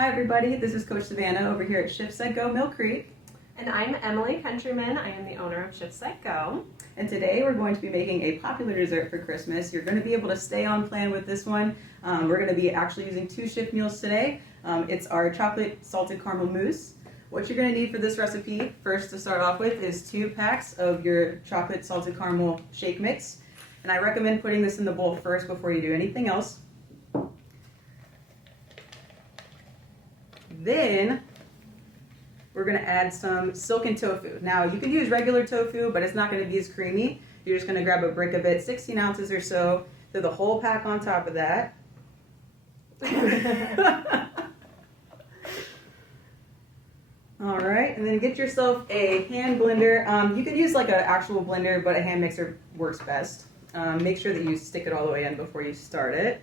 Hi everybody, this is Coach Savannah over here at ShiftSetGo Mill Creek. And I'm Emily Countryman. I am the owner of ShiftSetGo. And today we're going to be making a popular dessert for Christmas. You're going to be able to stay on plan with this one. We're going to be actually using 2 shift meals today. It's our Chocolate Salted Caramel Mousse. What you're going to need for this recipe, first to start off with, is 2 packs of your Chocolate Salted Caramel shake mix. And I recommend putting this in the bowl first before you do anything else. Then we're going to add some silken tofu. Now you can use regular tofu, but it's not going to be as creamy. You're just going to grab a brick of it, 16 ounces or so, throw the whole pack on top of that. All right, and then get yourself a hand blender. You can use like an actual blender, but a hand mixer works best. Make sure that you stick it all the way in before you start it.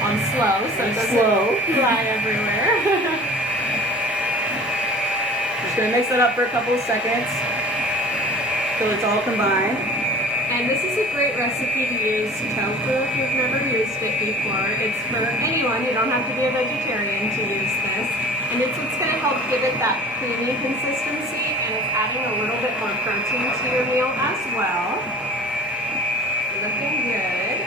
On slow, so it doesn't fly everywhere. Just going to mix it up for a couple of seconds till it's all combined. And this is a great recipe to use tofu if you've never used it before. It's for anyone. You don't have to be a vegetarian to use this. And it's going to help give it that creamy consistency, and it's adding a little bit more protein to your meal as well. Looking good.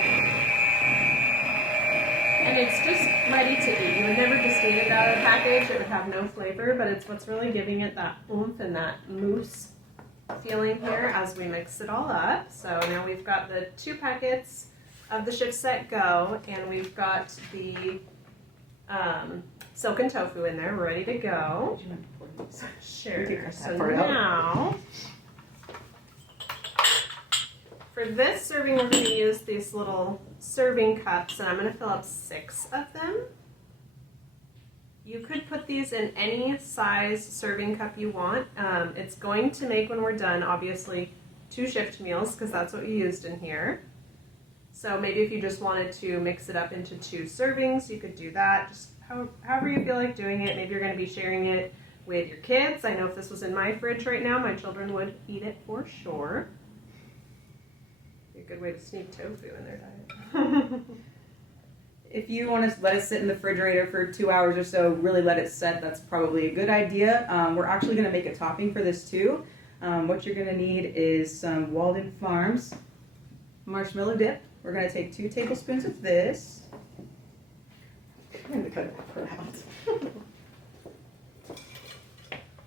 And it's just ready to eat. You would never just eat it out of the package. It would have no flavor, but it's what's really giving it that oomph and that mousse feeling here as we mix it all up. So now we've got the 2 packets of the ShiftSetGo, and we've got the silken tofu in there. We're ready to go. Sure. So now, for this serving, we're going to use these little serving cups, and I'm going to fill up 6 of them. You could put these in any size serving cup you want. It's going to make, when we're done, obviously 2 shift meals, because that's what you used in here. So maybe if you just wanted to mix it up into 2 servings, you could do that. Just however you feel like doing it. Maybe you're going to be sharing it with your kids. I know if this was in my fridge right now, my children would eat it for sure. A good way to sneak tofu in their diet. If you want to let it sit in the refrigerator for 2 hours or so, really let it set, that's probably a good idea. We're actually going to make a topping for this too. What you're going to need is some Walden Farms marshmallow dip. We're going to take 2 tablespoons of this. I'm going to cut that part out.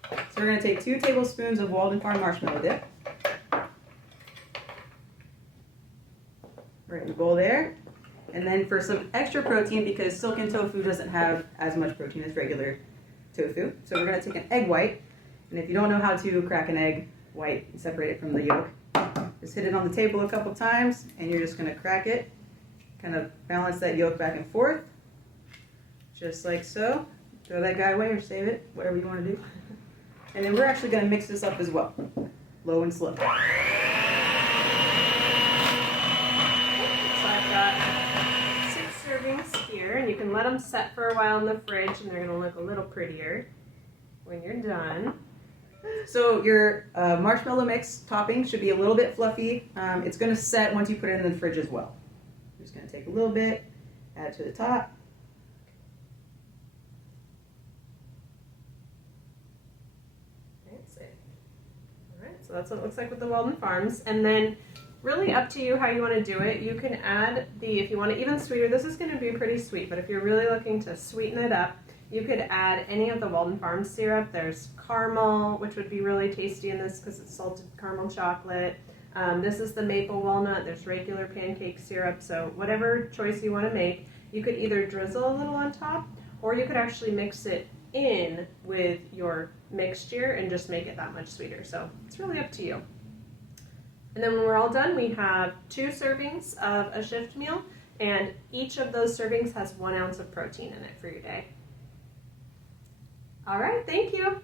So we're going to take 2 tablespoons of Walden Farm marshmallow dip. Right in the bowl there. And then for some extra protein, because silken tofu doesn't have as much protein as regular tofu, so we're going to take an egg white. And if you don't know how to crack an egg white and separate it from the yolk, just hit it on the table a couple times, and you're just going to crack it, kind of balance that yolk back and forth, just like so. Throw that guy away or save it, whatever you want to do. And then we're actually going to mix this up as well, low and slow. Got 6 servings here, and you can let them set for a while in the fridge, and they're going to look a little prettier when you're done. So your marshmallow mix topping should be a little bit fluffy. It's going to set once you put it in the fridge as well. I'm just going to take a little bit, add to the top. That's it. All right, so that's what it looks like with the Walden Farms, and then really up to you how you want to do it. You can add if you want it even sweeter, this is going to be pretty sweet, but if you're really looking to sweeten it up, you could add any of the Walden Farms syrup. There's caramel, which would be really tasty in this because it's salted caramel chocolate. This is the maple walnut. There's regular pancake syrup, so whatever choice you want to make, you could either drizzle a little on top, or you could actually mix it in with your mixture and just make it that much sweeter. So it's really up to you. And then when we're all done, we have 2 servings of a shift meal, and each of those servings has 1 ounce of protein in it for your day. All right, thank you.